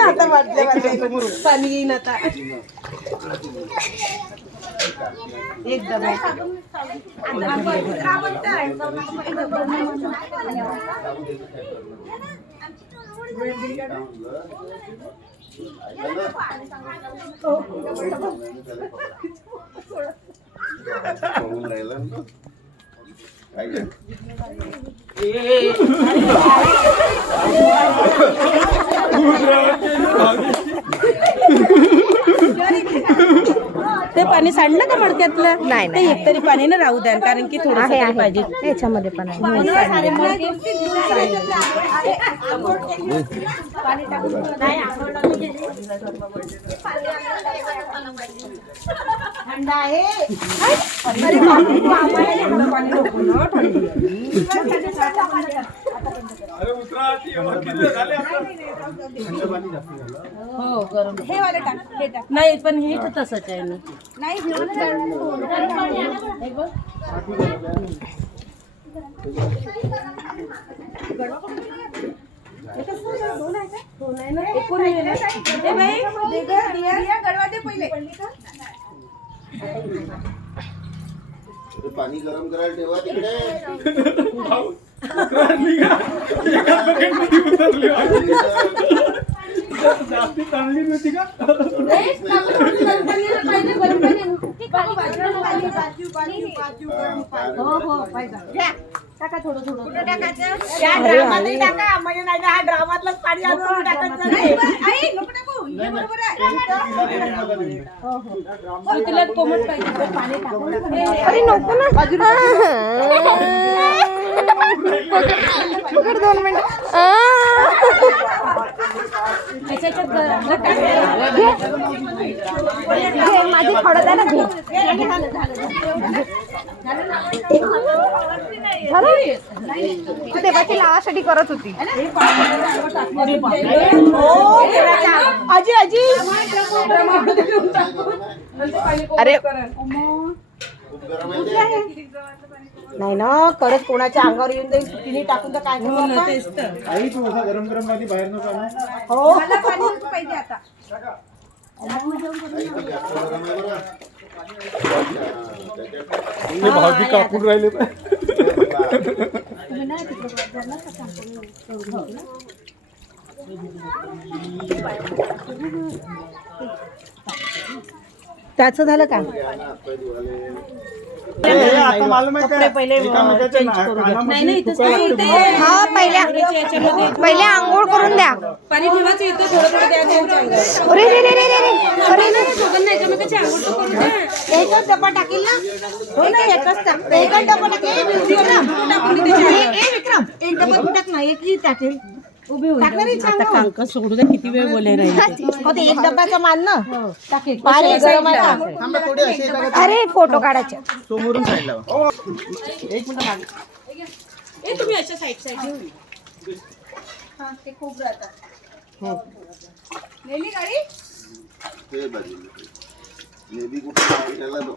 आता पाणी येईन आता एकदम ते पाणी सांडलं का मडक्यातलं? नाही एक तरी पाणी ना राहू द्या, कारण की थोडं पाहिजे याच्यामध्ये पण आहे. थंड आहे. हो गरम हे वाले टाक, हे टाक. नाही पण हे तर तसंच आहे ना. नाही पाणी गरम करायला ठेवा तिकडे. जास्ती चांगली नव्हती का? टाका थोडं थोडं टाकायचं. टाका म्हणजे नाही हा ड्रामातलंच पाणी आणून टाकायचं नाही. तुला कोमट पाहिजे पाणी टाकून. अरे नको ना 2 मिनिट. माझी खडत आहे ना घे. तू देवाची लावासाठी करत होती. आजी आजी अरे नाही ना करत कोणाच्या अंगावर येऊन जाईल तिने टाकून तर काय आई तू असा गरम गरम पाणी बाहेर नका ना. हो मला पाणी पाहिजे आता. भाजी कापून राहिले. त्याचं झालं का? आता मालूम आहे का? पहिले हा पहिले आंघोळ करून द्या. पाणी ठेवायचं येतं थोडं थोडं द्या. अरे रे रे रे रे अरे एकच डब्बा टाकील ना. हो ना एकच डब्बा टाकेल. विक्रम एक डब्बा तू टाक ना. एक टाकेल टाकणार सोडू दे. किती वेळ बोलाय राहिले. एक डब्याचा मान ना टाकेल. अरे फोटो काढायचे. समोरून साईड लावा. एक मिनिट मागे तुम्ही अशा साईड ते खूप राहतात. नेली गाडी ते बाजूला नेबी कुठे त्याला दो.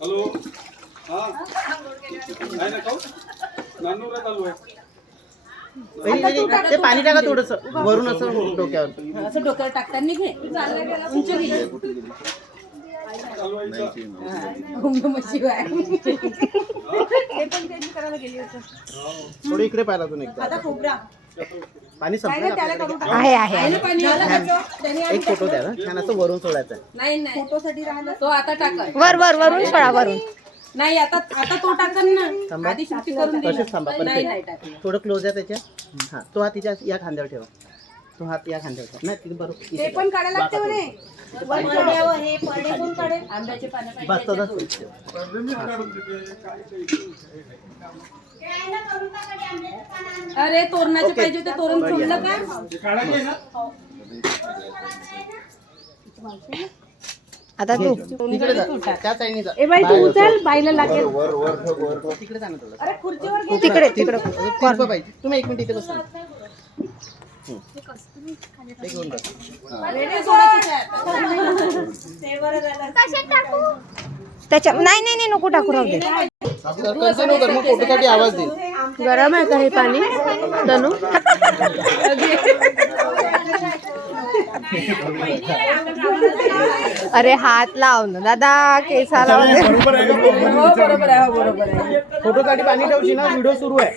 हॅलो हा काय ना नानू चालू आहे. ते पाणी टाका थोडस वरून असं डोक्यावर असं डोक्यावर टाकताना घे. उंच घे. थोडं इकडे पाहिला तू एकदा. पाणी संपलं आहे आहे एक फोटो द्या ना. छान असं वरून सोडायचं. नाही फोटोसाठी राहिला तो आता टाका. वरून सोडा वरून. नाही आता तो टाकन ना. आधी शिफ्टी करून दे. तसेच थांबा. थोडं क्लोज आहे त्याच्या. हा तो हात तिच्या या खांद्यावर ठेवा. तो हात या खांद्यावर ठेवा. नाही तिथे बरोबर ते पण काढायला लागते म्हणे. हे पडे कोण काढेल? आंब्याचे पानं बस तसंच. अरे तोरणाचे पाहिजे होते. तोरण फुललं का? आता तू तिकडे जा. त्या साईडने जा. ए बाई तू उचल. बाईला लागेल. वर वर वर तिकडे जा ना थोडं. अरे खुर्चीवर घे. तिकडे तिरपं पाहिजे. तुम्ही एक मिनिट इथे बसा. ते घेऊन बसा. रेडी सोडायचं आहे. ते बरं झालं. कशात टाकू? त्याच्या नाही नाही नाही नको टाकू राहू दे. कंटिन्यू कर मग फोटोसाठी आवाज दे. गरम आहे का हे पाणी तनू? अरे हात लाव ना दादा केसाला वगैरे. फोटोसाठी पाणी ठेवशी ना, व्हिडिओ सुरू आहे.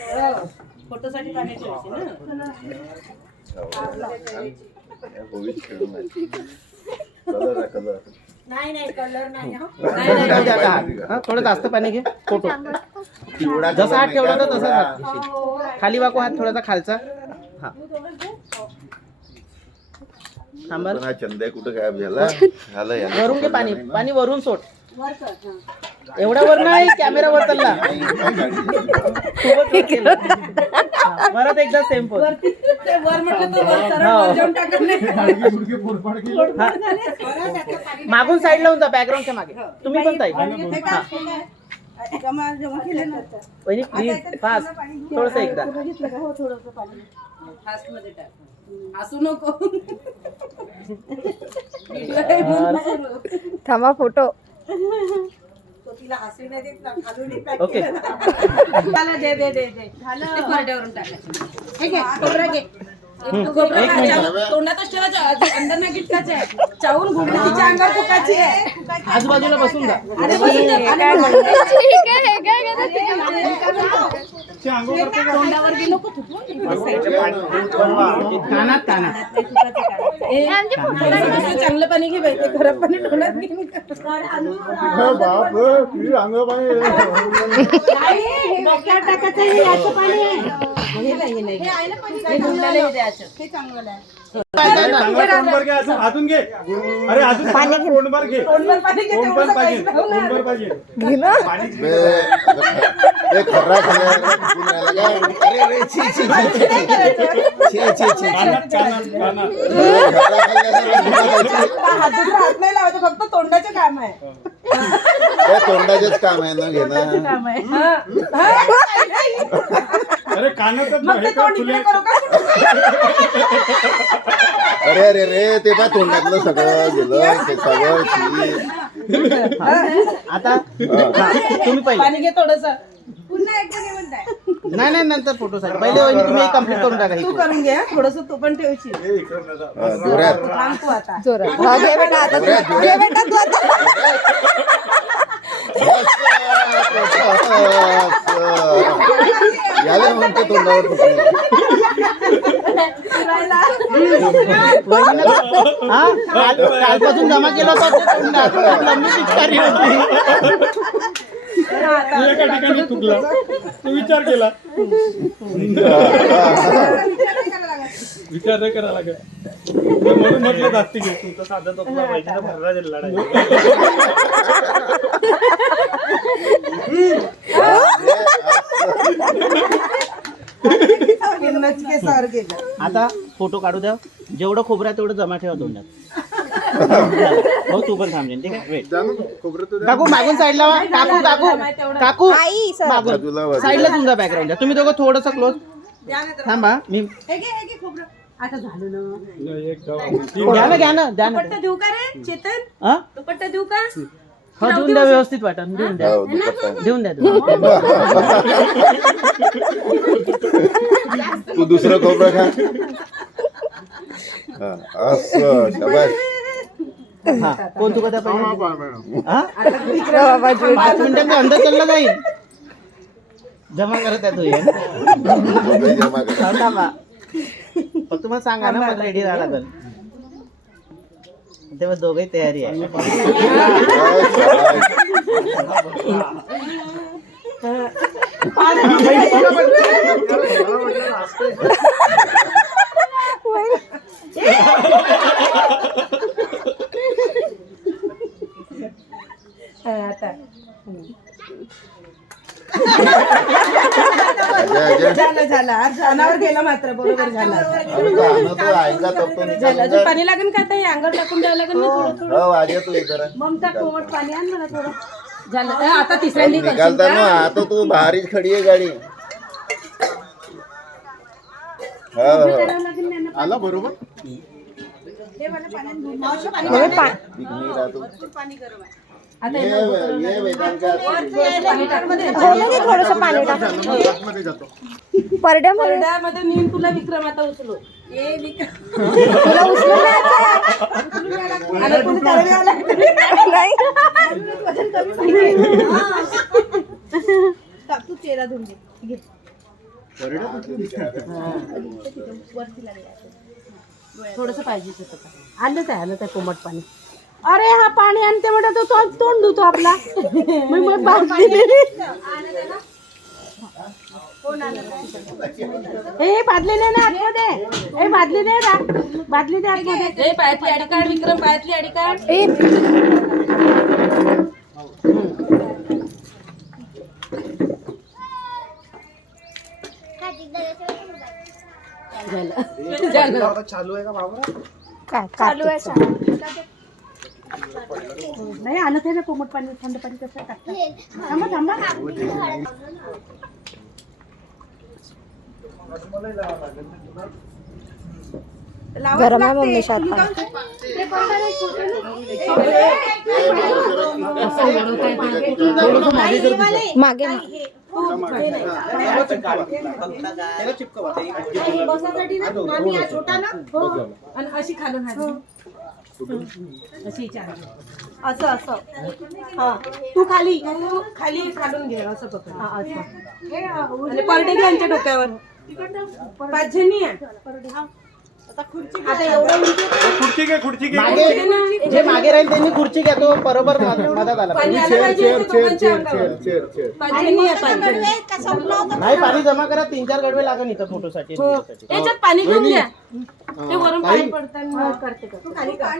हा, थोडं जास्त पाणी घे. फोटो जसा हात ठेवला तर तसाच हात घेशील. खाली वाकू हात थोडासा खालचा. हा थांबा. पण हा चंद्या कुठं गायब झाला? झालं याला. वरून घे पाणी. पाणी वरून सोड. एवढ्या वर नाही, कॅमेरा वर चालला. परत एकदा सेम पोज. मागून साईड लावून जा, बॅकग्राऊंडच्या मागे. तुम्ही पण ताई. वहिनी प्लीज फास्ट थोडस एकदा. थांबा फोटो. ओके आजूबाजूला बसून जा. कानात कानात चांगलं पाणी घे बाई, ते खराब पाणी तोंडात घे. डोक्यात टाकायचं हे याचं पाणी आहे. हे नाही, हे नाही. हे धुण्याला हे द्यायचं. हे चांगलं आहे. अजून घे. अरे अजून तोंडभर घे. तोंडभर पाणी घे, तोंडभर तेवढं पाहिजे. काहीच नाही. तोंडभर पाहिजे. खर्रा खाल्ला. अरे रे छी छी छी छी. कानात कानात कानात. हाताला हात नाही लावायचं, फक्त तोंडाचं काम आहे. तोंडाचेच काम आहे ना घेणं. काम आहे. अरे कानात मग ते तोंड इकडे करू का? अरे अरे रे ते बा तोंडातलं सगळं गेलं. ते सगळं छी. आता हा, तुम्ही पहिले. पाणी घे थोडस. नाही नाही नंतर फोटोसाठी पहिले वहिनी तुम्ही कम्प्लीट करून टाका. तू करून घे थोडस, तू पण ठेवशील. जोरात थांब तू आता. जोरात. हा, घे बेटा आता तू. घे बेटा तू आता. याला म्हणतो तोंडावर फुटलं. हा कालपासून जमा केला होता ते तोंडात. लंबी पिचकारी होती. एका ठिकाणी चुकला. तू विचार केला. विचार नाही करायला लागेल. म्हणून म्हटलं जास्ती घे. तुमचा साधा चोपला पाहिजे ना, भरला लढाई. आता फोटो काढू द्या. जेवढं खोबरं आहे तेवढं जमा ठेवा तोंडात. हो तू पण थांबेल. ठीक आहे वेट. काकू मागून साईडला वा. काकू काकू काकू आई सर. मागून साईडला तुमचा बॅकग्राऊंड द्या. तुम्ही दोघं थोडंसं क्लोज थांबा. मी आता झालं ना. घ्या ना घ्या ना द्या ना. दुपट्टा देऊ का रे चेतन? हा दुपट्टा देऊ का? हो देऊन द्या व्यवस्थित वाटण. देऊन द्या हो, दुपट्टा. देऊन द्या. तू दुसरं खोबरं खा. हा, असं शाबास. हा कोण तुका त्या पाहिजे? हा बाबा 5 मिनिटात मी अंदर चालला जाईल. जमा करत आहे तू. जमा कर. थांबा फक्त मला सांगा ना, मला रेडी राहायला लागेल. तेव्हा दोघे तयारी आहे. झाला अनावर गेला मात्र. बरोबर झाला. झालं पाणी लागेल का आता? हे अंगावर टाकून द्यावं लागेल ना थोडं थोडं. हो आज तू इतर ममता कोमट पाणी आण मला थोडं. झालं आता तिसऱ्यांदी निकालता ना. आता तू भारीच खडी आहे गाडी. आला बरोबर. पाणी ये वेदांच्या थोडस पाणी टाक परड्यामध्ये परड्यामध्ये नेऊन तुला विक्रम आता उचलो तुला उचलून तू चेहरा धुवून घे थोडस पाहिजे आलं काय कोमट पाणी अरे हा पाणी आणते म्हणत तो तोंड धुतो आपला मग हे बादली नाही ना आतमध्ये हे बादली नाही ना बादली दे आतमध्ये पायातली अडी काढ विक्रम पायातली अडी काढ चालू आहे का बाबा काय चालू आहे नाही आणत आहे ना कोमट पाणी थंड पाणी कसं टाकतात थांबा थांबा गरम आहे मम्मी शात मागे बसासाठी ना आम्ही हा छोटा ना आणि अशी खालून अशी असं असं हा तू खाली खालून घे असं पकड हा असं आणि परडे घे यांच्या डोक्यावर पाच जणी आहे आता एवढं खुर्ची घे मागे जे मागे राहील त्यांनी खुर्ची घ्या तो बरोबर मदत आला पाणी आलं पाहिजे पाच जणी आहे पाच जणी नाही पाणी जमा करा 3-4 गडवे लागेल इथं फोटोसाठी याच्यात पाणी घेऊन घ्या ते वरून पाणी पडताना करते तू खाली कर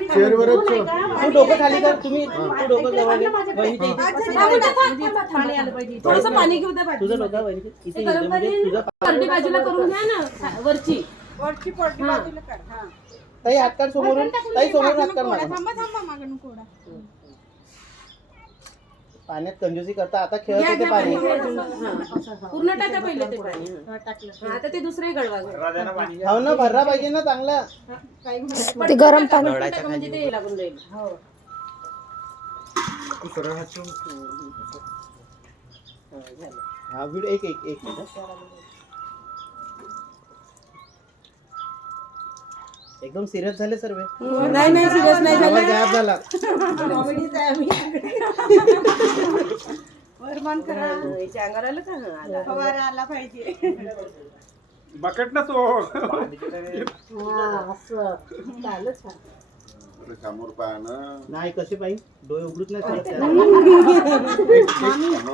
तू डोकं खाली कर तुम्ही तू डोकं जवळ घे वहिनीच्या इथे. पाणी आलं पाहिजे थोडंसं पाणी घेऊ दे तुझं डोकं वहिनीच्या इथे गरम इथे म्हणजे पाणी तुझं परडी बाजूला करून घ्या ना वरची ताई हात काढ समोरून ताई समोरून हात काढ माझा पाण्यात कंजूसी करता आता खेळत होते पाणी पूर्ण टाका पहिले ते पाणी आता ते दुसरे गळवा हो ना भरला पाहिजे ना चांगला ते गरम पाणी म्हणजे ते लागून जाईल हा व्हिडिओ एक एकदम सिरियस झाले सर्व नाही सिरियस नाही झालं गॅप झाला कॉमेडीच आहे आम्ही वरमान करा याच्या अंगावर आलं का फवारा आला पाहिजे बकेट ना तो असं झालं छान समोर पाहणं नाही कसे पाहिजे डोळे उघडूच नाही चालत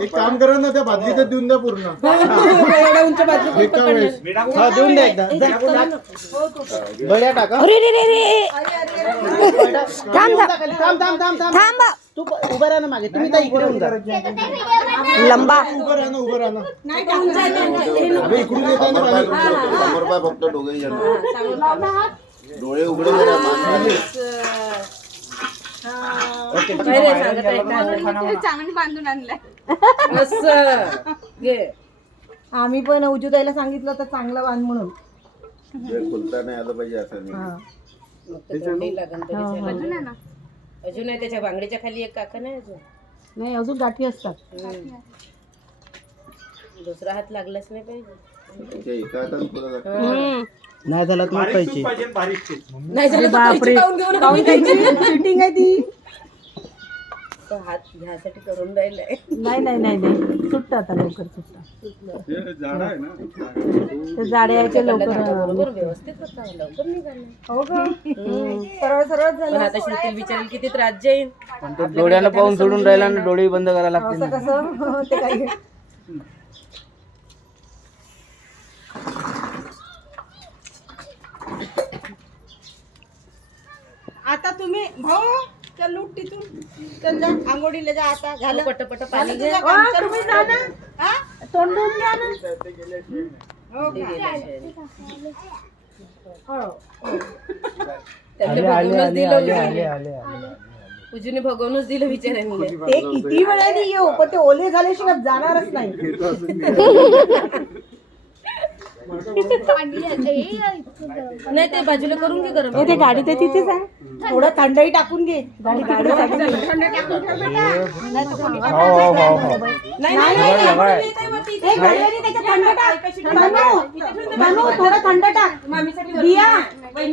एक काम करा ना त्या बादलीत देऊन द्या पूर्ण एवढ्या उंच बाजू हा देऊन द्या एकदा बड्या टाका अरे रे रे रे थांब थांब तू उभा राहा ना मागे तुम्ही त्या इकडे होऊन जा लंबा उभं राहा ना नाही टाकून जाईल अबे इकडून येताय ना पाणी. समोर पाय फक्त डोळे डोळे उघडे जरा मागे. बांधून आणलाय आम्ही पण उजुताईला सांगितलं तर चांगलं बांध म्हणून जे खुलता नाही आलं पाहिजे असं नाही अजून आहे त्याच्या बांगडीच्या खाली एक काका नाही अजून गाठी असतात दुसरा हात लागलाच नाही पाहिजे त्याच्या एका हातानं पुढं लागतं. नाही झालं तर मग पाहिजे नाही झालं बापरे फिटिंग आहे ती हात ह्यासाठी करून राहिलाय नाही सुटतं आता लवकर सुटतं जाड्याचे लवकर बरोबर व्यवस्थित होता लवकर निघाला हो का सरळ झालं आता श्रुती विचारेल किती त्रास जाईल डोळ्याला पाहून सोडून राहिला ना डोळे बंद करायला लागते असं कसं ते काही आता तुम्ही भाऊ चल लूट तिथून चल जा आंघोळीला जा आता झालं पटपट पाणी घे तुम्ही जा ना हा तोंड धुवून घ्या ना हो त्यांनी भगवूनच दिलं उजूने भगवूनच दिलं विचारांनी ते किती वेळाने येऊ पण ते ओले झाल्याशिवाय जाणारच नाही नाही ते बाजूला करून घे गरम. ते गाडी तर तिथेच आहे. थोडं थंडही टाकून घे. गाडी तिकडे नाही थोडं थंड टाक. दिया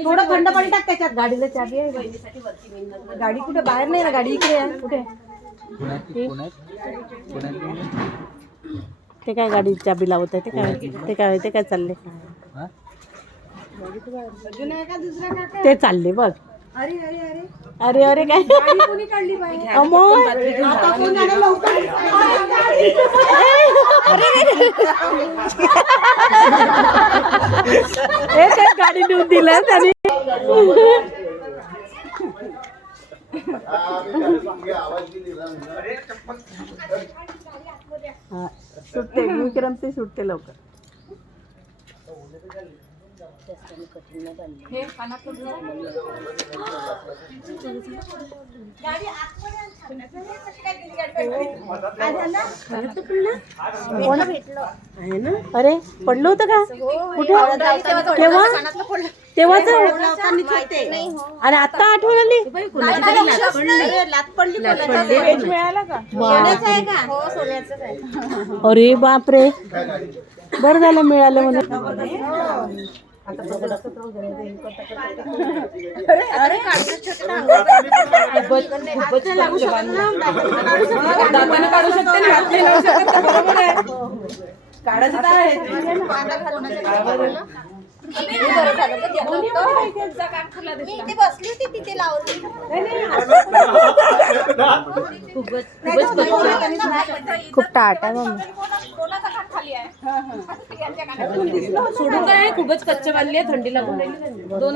थोडं थंड पाणी टाक त्याच्यात. गाडीला चाबी आहे. गाडी कुठे बाहेर नाही ना, गाडी इकडे आहे. कुठे ते काय गाडी चाबी लावत आहे? ते काय चालले? ते चालले बघ. अरे अरे काय गाडी देऊन दिलं त्याने. सुटते विक्रमचे सुटते लवकर. अरे पडलं होतं का? कुठे? तेव्हाच आणि आता आठवण आली. मिळाला का? अरे बापरे, बरं झालं मिळालं म्हणून. दाताने काढू शकते ना, हात नाही लावू शकत. बरोबर आहे, काढायचं तर आहे. बसली होती तिथे लावली. खूप टाट आहे मम्मी. सोडून काय खूपच कच्चे बांधले. थंडी लागून राहिली. दोन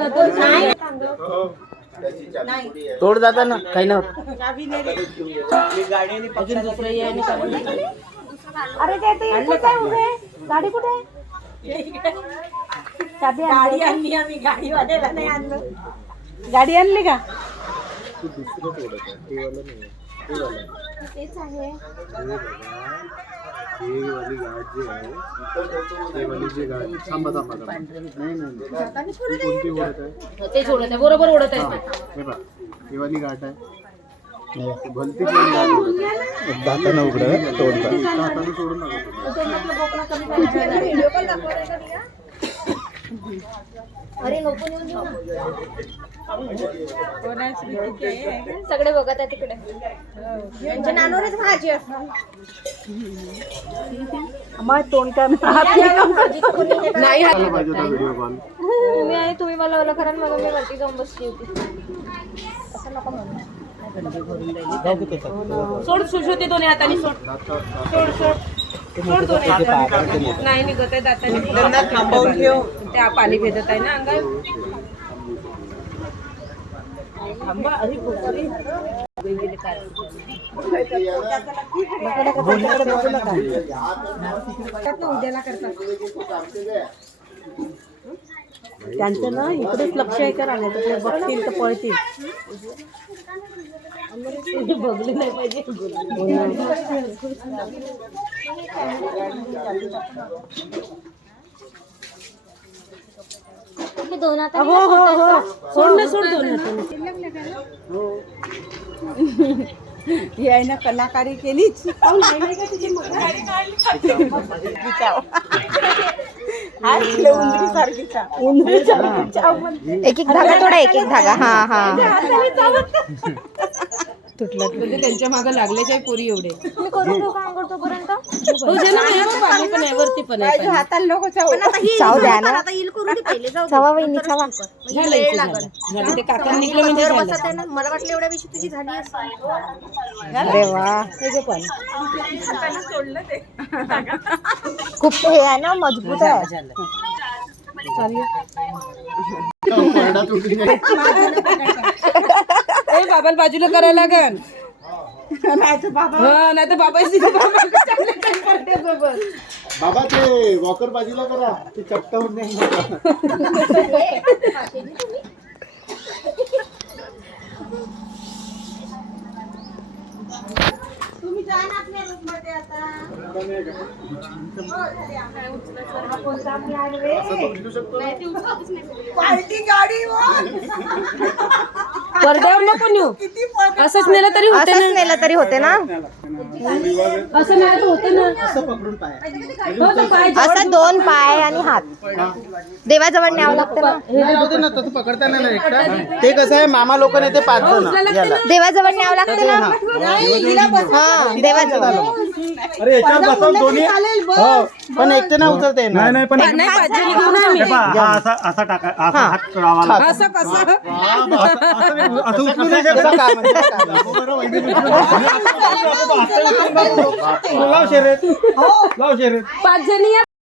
तोड जाता ना काही ना. अजून दुसरं आहे ना. अरे ते इथेच आहे उभे. गाडी कुठे आहे? चाबी गाडी आणली आम्ही. गाडीवाल्याला नाही आणलं. गाडी आणली का? तेच आहे. ते सोडत आहे, बरोबर ओढत आहे. गाठ आहे दातानं उघडं तोडतात. अरे नको नेऊन देऊ ना. सगळे बघत आहे तिकडे. म्हणजे नानोरच भाजी असणार. तोंड काय नाही. तुम्ही आहे, तुम्ही मला ओला करा. मला मी वरती जाऊन बसली होती. असं नका म्हणू. सोड सुशोते दोन्ही हाताने. सोड सोड सोड सोड दोन्ही हाताने. नाही निघत आहे दाताने. थांबवून ठेव. त्या पाणी भेटत आहे ना अंगात. थांबा. अरे उद्याला करतात त्यांचं ना. इकडेच लक्ष आहे का राहण्याचं. बघतील तर पळतील. बघले नाही पाहिजे. दोन आता हो हो हो सोड ना. सोड दोन हाताने. ही आहे ना कलाकारी केलीच. एक एक धागा थोडा. एक एक धागा. हा हा तुटलं म्हणजे त्यांच्या मागे लागल्याच्या पोरी एवढे. मी करू देऊ का अंघोळ तोपर्यंत? पाणी पण आहे, वरती पण आहे. चाव द्या ना. चावा वहिनी चावा. ते काका निघलं म्हणजे झालं. मला वाटलं एवढ्या विषयी तुझी झाली असं. अरे वा. पण खूप हे आहे ना, मजबूत आहे. बाबाला बाजूला करायला लागल. नाही तर बाबा बाबा ते वॉकर बाजूला करा. ते चपटावून नाही. तुम्ही जा ना आपल्या रूम मध्ये आता. पडद्यावर नको नेऊ असंच नेलं तरी होते असंच नेलं तरी होते ना. असं नेलं तर होते ना असं पकडून पाय हो, तर पाय असं 2 पाय आणि हात देवाजवळ न्यावं लागतं ना. नाही होते ना तसं पकडता नाही ना एकटा. ते कसं आहे मामा लोक नेते 5 जण याला देवाजवळ न्यावं लागतं ना. हा देवाजवळ. अरे याच्यावर बसव दोन्ही. हो. पण एकटे ना उचलते ना. नाही नाही पण नाही पाचजणी घेऊन आम्ही. हे पहा, हा असा टाका असा हात लावा लागतो. असं कसं असं उचलू नाही शकत. कसं काय म्हणजे काय? लाव शर्यत लाव शर्यत. 5 जणी या